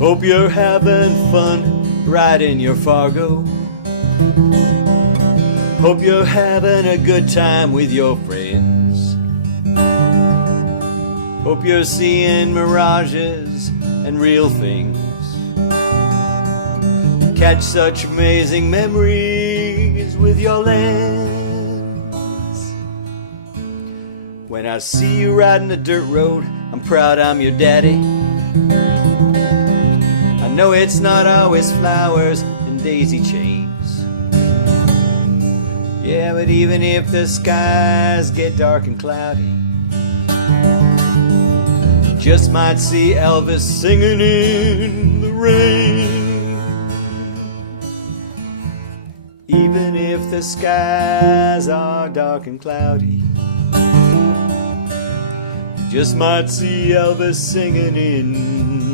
Hope you're having fun riding your Fargo. Hope you're having a good time with your friends. Hope you're seeing mirages and real things. Catch such amazing memories with your lens. When I see you riding a dirt road, I'm proud I'm your daddy. I know it's not always flowers and daisy chains. Yeah, but even if the skies get dark and cloudy, you just might see Elvis singing in the rain. Even if the skies are dark and cloudy, you just might see Elvis singing in